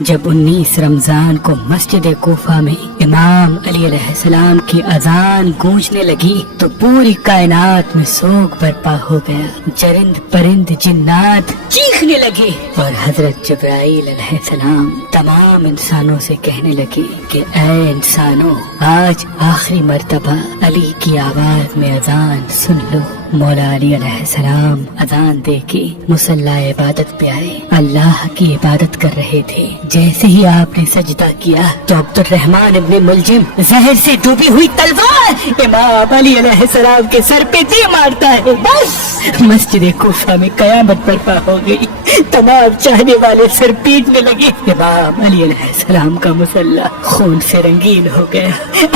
جب 19 رمضان کو مسجد کوفہ میں امام علی علیہ السلام کی اذان گونجنے لگی تو پوری کائنات میں سوگ برپا ہو گیا. چرند پرند جنات چیخنے لگے اور حضرت جبرائیل علیہ السلام تمام انسانوں سے کہنے لگے کہ اے انسانوں، آج آخری مرتبہ علی کی آواز میں اذان سن لو. مولا علی علیہ السلام اذان دے کے مصلی عبادت پہ آئے. اللہ کی عبادت کر رہے تھے. جیسے ہی آپ نے سجدہ کیا تو عبد الرحمن ابن ملجم زہر سے ڈوبی ہوئی تلوار امام علی علیہ السلام کے سر پہ دے مارتا ہے. بس مسجد کوفہ میں قیامت برپا ہو گئی. تمام چاہنے والے سر پیٹنے لگے. امام علی علیہ السلام کا مصلی خون سے رنگین ہو گیا.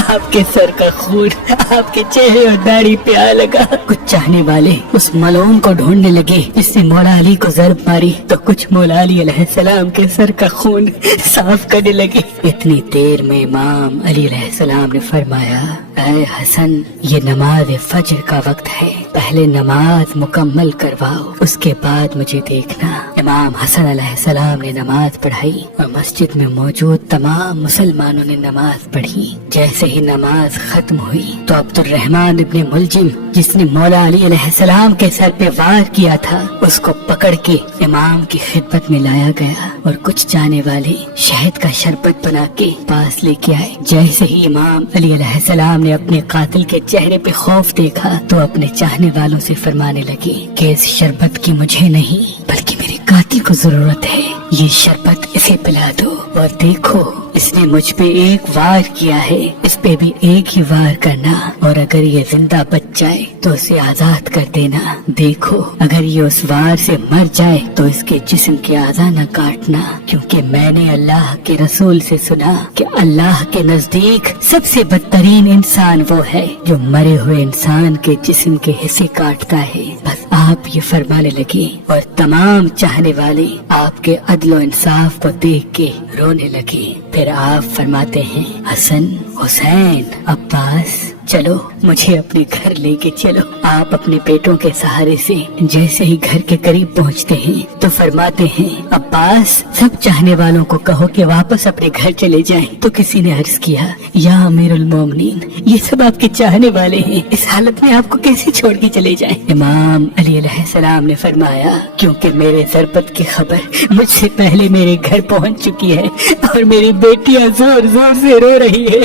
آپ کے سر کا خون آپ کے چہرے اور داڑھی پہ آ لگا. کچھ چاہنے والے اس ملعون کو ڈھونڈنے لگے جس نے مولا علی کو ضرب ماری تو کچھ مولا علی علیہ السلام کے سر کا خون صاف کرنے لگے. اتنی دیر میں امام علی علیہ السلام نے فرمایا، اے حسن، یہ نماز فجر کا وقت ہے، پہلے نماز مکمل کرواؤ، اس کے بعد مجھے دیکھنا. امام حسن علیہ السلام نے نماز پڑھائی اور مسجد میں موجود تمام مسلمانوں نے نماز پڑھی. جیسے ہی نماز ختم ہوئی تو عبد الرحمن ابن ملجم جس نے مولا علی علیہ السلام کے سر پہ وار کیا تھا اس کو پکڑ کے امام کی خدمت میں لایا گیا اور کچھ جانے والے شہد کا شربت بنا کے پاس لے کے آئے. جیسے ہی امام علی علیہ السلام نے اپنے قاتل کے چہرے پہ خوف دیکھا تو اپنے چاہنے والوں سے فرمانے لگے کہ اس شربت کی مجھے نہیں بلکہ میرے قاتل کو ضرورت ہے. یہ شربت اسے پلا دو اور دیکھو اس نے مجھ پہ ایک وار کیا ہے، اس پہ بھی ایک ہی وار کرنا اور اگر یہ زندہ بچ جائے تو اسے آزاد کر دینا. دیکھو اگر یہ اس وار سے مر جائے تو اس کے جسم کے اعضاء نہ کاٹنا، کیونکہ میں نے اللہ کے رسول سے سنا کہ اللہ کے نزدیک سب سے بدترین انسان وہ ہے جو مرے ہوئے انسان کے جسم کے حصے کاٹتا ہے. بس آپ یہ فرمانے لگے اور تمام چاہنے والے آپ کے عدل و انصاف کو دیکھ کے رونے لگے. پھر آپ فرماتے ہیں، حسن، حسین، عباس، چلو مجھے اپنے گھر لے کے چلو. آپ اپنے بیٹوں کے سہارے سے جیسے ہی گھر کے قریب پہنچتے ہیں تو فرماتے ہیں، عباس، سب چاہنے والوں کو کہو کہ واپس اپنے گھر چلے جائیں. تو کسی نے عرض کیا، یا امیر المومنین، یہ سب آپ کے چاہنے والے ہیں، اس حالت میں آپ کو کیسے چھوڑ کے چلے جائیں؟ امام علی علیہ السلام نے فرمایا، کیونکہ میرے ضربت کی خبر مجھ سے پہلے میرے گھر پہنچ چکی ہے اور میری بیٹیاں زور زور سے رو رہی ہے.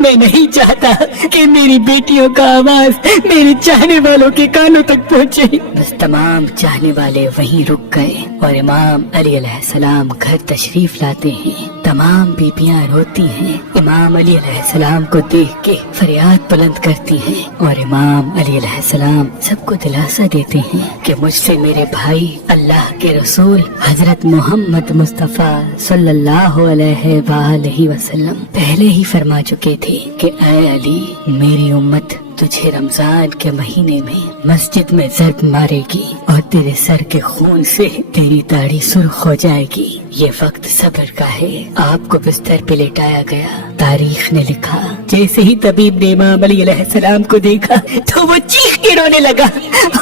میں نہیں چاہتا کہ میری بیٹیوں کا آواز میرے چاہنے والوں کے کانوں تک پہنچے. بس تمام چاہنے والے وہیں رک گئے اور امام علی علیہ السلام گھر تشریف لاتے ہیں. تمام بیبیاں روتی ہیں. امام علی علیہ السلام کو دیکھ کے فریاد بلند کرتی ہیں اور امام علی علیہ السلام سب کو دلاسا دیتے ہیں کہ مجھ سے میرے بھائی اللہ کے رسول حضرت محمد مصطفیٰ صلی اللہ علیہ وآلہ وسلم پہلے ہی فرما چکے تھے کہ اے علی، میری امت تجھے رمضان کے مہینے میں مسجد میں ضرب مارے گی اور تیرے سر کے خون سے تیری داڑھی سرخ ہو جائے گی. یہ وقت صبر کا ہے. آپ کو بستر پہ لٹایا گیا. تاریخ نے لکھا، جیسے ہی طبیب نے امام علی علیہ السلام کو دیکھا تو وہ چیخ کے رونے لگا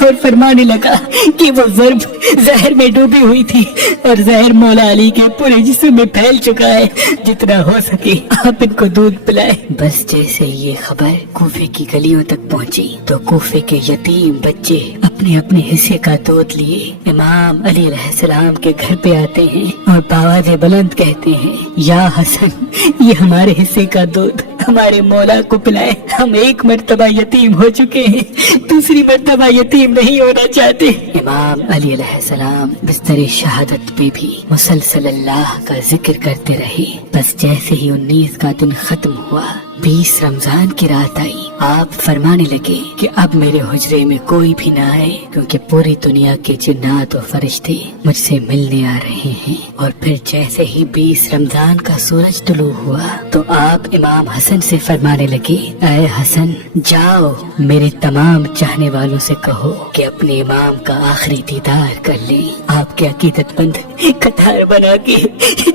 اور فرمانے لگا کہ وہ ضرب زہر میں ڈوبی ہوئی تھی اور زہر مولا علی کے پورے جسم میں پھیل چکا ہے. جتنا ہو سکے آپ ان کو دودھ پلائے. بس جیسے یہ خبر کوفے کی گلیوں تک پہنچی تو کوفے کے یتیم بچے اپنے اپنے حصے کا دودھ لیے امام علی علیہ السلام کے گھر پہ آتے ہیں اور بآواز بلند کہتے ہیں، یا حسن، یہ ہمارے حصے کا دودھ ہمارے مولا کو پلائے. ہم ایک مرتبہ یتیم ہو چکے ہیں، دوسری مرتبہ یتیم نہیں ہونا چاہتے. امام علی علیہ السلام بستر شہادت پہ بھی مسلسل اللہ کا ذکر کرتے رہے. بس جیسے ہی 19 کا دن ختم ہوا، 20 رمضان کی رات آئی. آپ فرمانے لگے کہ اب میرے حجرے میں کوئی بھی نہ آئے کیونکہ پوری دنیا کے جنات و فرشتے مجھ سے ملنے آ رہے ہیں. اور پھر جیسے ہی 20 رمضان کا سورج طلوع ہوا تو آپ امام حسن سے فرمانے لگے، اے حسن، جاؤ میرے تمام چاہنے والوں سے کہو کہ اپنے امام کا آخری دیدار کر لیں. آپ کے عقیدت مند قطار بنا کے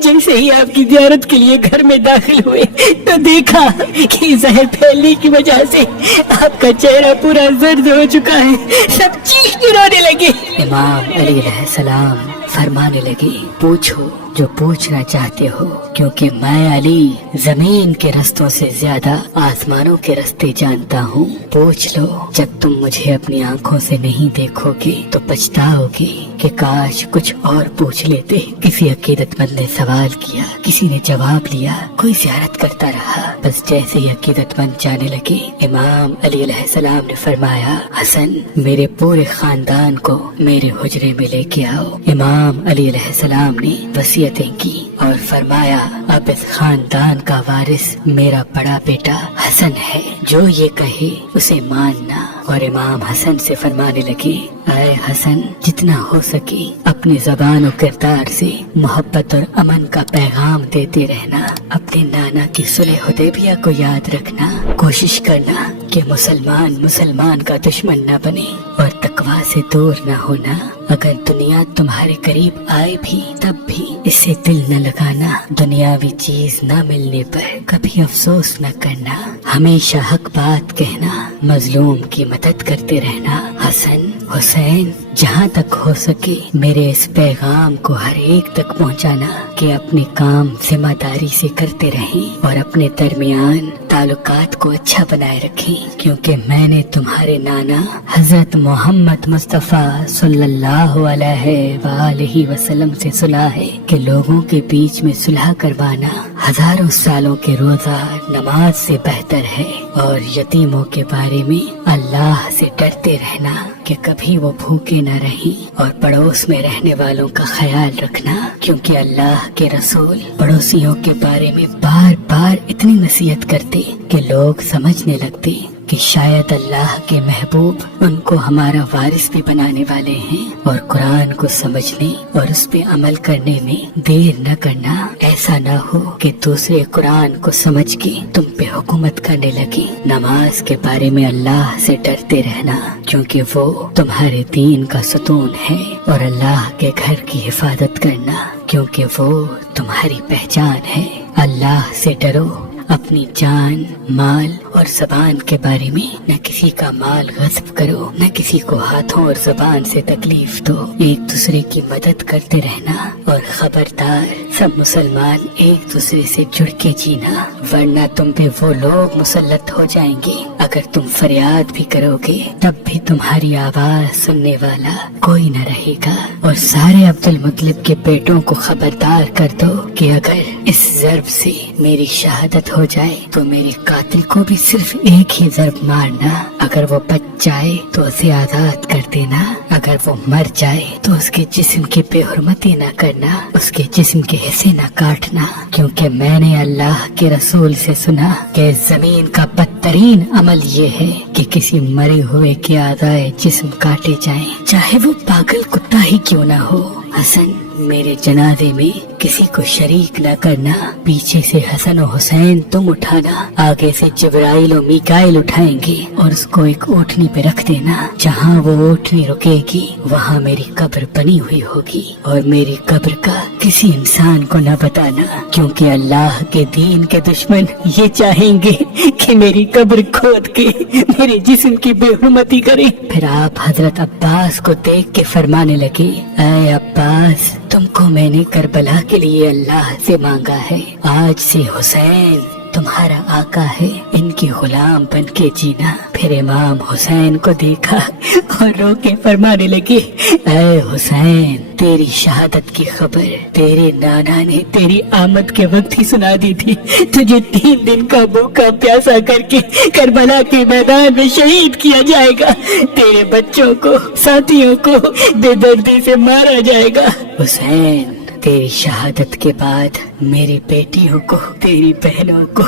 جیسے ہی آپ کی زیارت کے لیے گھر میں داخل ہوئے تو دیکھا کہ زہر پھیلنے کی وجہ سے آپ کا چہرہ پورا زرد ہو چکا ہے. سب چیخ کے رونے لگے. امام علی علیہ السلام فرمانے لگے، پوچھو जो पूछना चाहते हो, क्योंकि मैं अली जमीन के रस्तों से ज्यादा आसमानों के रास्ते जानता हूँ। पूछ लो, जब तुम मुझे अपनी आंखों से नहीं देखोगे तो पछताओगे कि काश कुछ और पूछ लेते। किसी अकीदतमंद ने सवाल किया, किसी ने जवाब लिया, कोई ज़ियारत करता रहा। बस जैसे ही अकीदतमंद जाने लगे, इमाम अली अलैहिस्सलाम ने फरमाया, हसन मेरे पूरे खानदान को मेरे हुजरे में लेके आओ। इमाम अली अलैहिस्सलाम ने वसीयतें की और फरमाया, अब इस खानदान का वारिस मेरा बड़ा बेटा हसन है, जो ये कहे उसे मानना। और इमाम हसन से फरमाने लगे, ऐ हसन, जितना हो सके अपनी ज़बान और किरदार से मोहब्बत और अमन का पैगाम देते रहना। अपने नाना की सुलह हुदैबिया को याद रखना। कोशिश करना कि मुसलमान का दुश्मन न बने और तकवा से दूर न होना। अगर दुनिया तुम्हारे करीब आए भी तब भी इससे दिल न लगाना। दुनियावी चीज न मिलने पर कभी अफसोस न करना। हमेशा हक बात कहना, मजलूम की मदद करते रहना। हसन, हुसैन, जहाँ तक हो सके मेरे इस पैगाम को हर एक तक पहुँचाना कि अपने काम जिम्मेदारी से करते रहें और अपने दरमियान ताल्लुकात को अच्छा बनाए रखें, क्योंकि मैंने तुम्हारे नाना हजरत मोहम्मद मुस्तफ़ा सल्लल्लाहु अलैहि वसल्लम से सुना है कि लोगों के बीच में सुलह करवाना हजारों सालों के रोजा नमाज से बेहतर है। और यतीमों के बारे में अल्लाह से डरते रहना कि कभी वो भूखे न रहें, और पड़ोस में रहने वालों का ख्याल रखना, क्योंकि अल्लाह के रसूल पड़ोसियों के बारे में बार बार इतनी नसीहत करते कि लोग समझने लगते कि शायद अल्लाह के महबूब उनको हमारा वारिस भी बनाने वाले हैं। और कुरान को समझने और उस पे अमल करने में देर न करना। ऐसा न हो कि दूसरे कुरान को समझ के तुम पे हुकूमत करने लगे। नमाज के बारे में अल्लाह से डरते रहना, क्योंकि वो तुम्हारे दीन का सतून है। और अल्लाह के घर की हिफाजत करना, क्योंकि वो तुम्हारी पहचान है। अल्लाह से डरो, अपनी जान, माल और ज़बान के बारे में न किसी का माल गस्ब करो, न किसी को हाथों और ज़बान से तकलीफ दो। एक दूसरे की मदद करते रहना। और खबरदार, सब मुसलमान एक दूसरे से जुड़ के जीना, वरना तुम पे वो लोग मुसल्लत हो जाएंगे। अगर तुम फरियाद भी करोगे तब भी तुम्हारी आवाज सुनने वाला कोई न रहेगा। और सारे अब्दुल मुत्तलिब के बेटों को खबरदार कर दो कि अगर इस ज़र्ब से मेरी शहादत हो जाए तो मेरे कातिल को भी सिर्फ एक ही ज़र्ब मारना। अगर वो बच जाए तो उसे आजाद कर देना। अगर वो मर जाए तो उसके जिस्म की बेहुरमती न करना, उसके जिस्म के हिस्से न काटना, क्योंकि मैंने अल्लाह के रसूल से सुना कि जमीन का बदतरीन अमल ये है कि किसी मरे हुए के आज़ाए जिस्म काटे जाएं, चाहे वो पागल कुत्ता ही क्यों न हो। हसन, मेरे जनाजे में किसी को शरीक न करना। पीछे से हसन और हुसैन तुम उठाना, आगे से जिब्राइल और मीकाइल उठाएंगे और उसको एक ओटनी पे रख देना। जहाँ वो ओटनी रुकेगी वहाँ मेरी कब्र बनी हुई होगी। और मेरी कब्र का किसी इंसान को न बताना, क्योंकि अल्लाह के दीन के दुश्मन ये चाहेंगे कि मेरी कब्र खोद के मेरे जिस्म की बेहुरमती करें। फिर आप हजरत अब्बास को देख के फरमाने लगे, ऐ अब्बास, तुमको मैंने करबला के लिए अल्लाह से मांगा है। आज से हुसैन तुम्हारा आका है, इनकी गुलाम बन के जीना। फिर इमाम हुसैन को देखा और रो के फरमाने लगे, ऐ हुसैन, तेरी शहादत की खबर तेरे नाना ने तेरी आमद के वक्त ही सुना दी थी। तुझे 3 दिन का भूखा प्यासा करके करबला के मैदान में शहीद किया जाएगा। तेरे बच्चों को, साथियों को बेदर्दी से मारा जाएगा। हुसैन, तेरी शहादत के बाद मेरी बेटियों को, तेरी बहनों को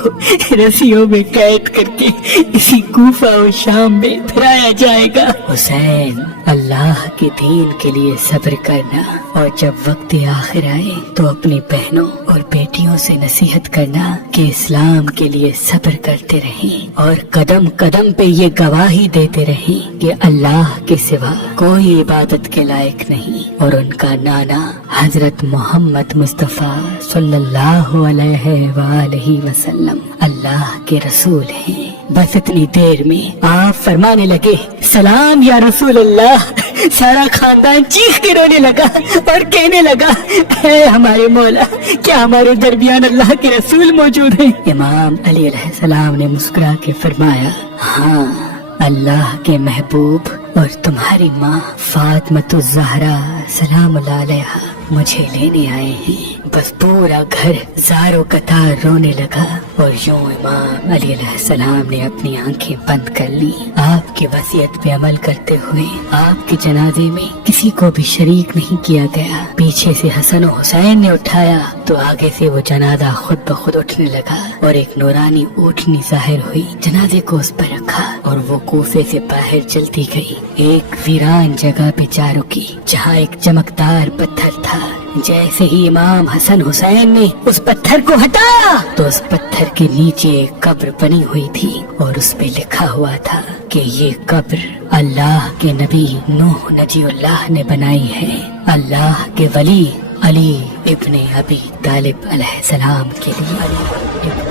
रस्सियों में कैद करके इसी कूफा और शाम में फिराया जाएगा। हुसैन, अल्लाह के दीन के लिए सब्र करना, और जब वक्त आखिर आए तो अपनी बहनों और बेटियों से नसीहत करना कि इस्लाम के लिए सब्र करते रहें और कदम कदम पे ये गवाही देते रहें कि अल्लाह के सिवा कोई इबादत के लायक नहीं। और उनका नाना हजरत मोहम्मद मुस्तफ़ा सल्लल्लाहु अलैहि वसल्लम अल्लाह के रसूल हैं। बस इतनी देर में आप फरमाने लगे, सलाम या रसूल अल्लाह, सारा खानदान चीख के रोने लगा और कहने लगा, है हमारे मौला, क्या हमारे दरमियान अल्लाह के रसूल मौजूद हैं? इमाम अली अलैहिस्सलाम ने मुस्कुरा के फरमाया, हाँ, अल्लाह के महबूब और तुम्हारी माँ फातिमा ज़हरा सलाम अलैहा मुझे लेने आए हैं। बस पूरा घर ज़ारो कतार रोने लगा और यूं इमाम अली अलैहिस्सलाम ने अपनी आंखें बंद कर ली। आपकी वसीयत पे अमल करते हुए आपके जनाजे में किसी को भी शरीक नहीं किया गया। पीछे से हसन और हुसैन ने उठाया तो आगे से वो जनाजा खुद ब खुद उठने लगा और एक नूरानी ऊँटनी जाहिर हुई। जनाजे को उस पर रखा और वो कूफे से बाहर चलती गई। एक वीरान जगह पे जा रुकी जहाँ एक चमकदार पत्थर था। जैसे ही इमाम हसन हुसैन ने उस पत्थर को हटाया तो उस पत्थर के नीचे एक कब्र बनी हुई थी और उस पे लिखा हुआ था कि ये कब्र अल्लाह के नबी नूह नजीउल्लाह ने बनाई है, अल्लाह के वली अली इब्ने अबी तालिब अलैहिस्सलाम के लिए।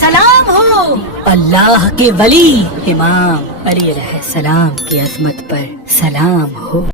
सलाम हो अल्लाह के वली इमाम अली अलैहिस्सलाम की अजमत पर, सलाम हो।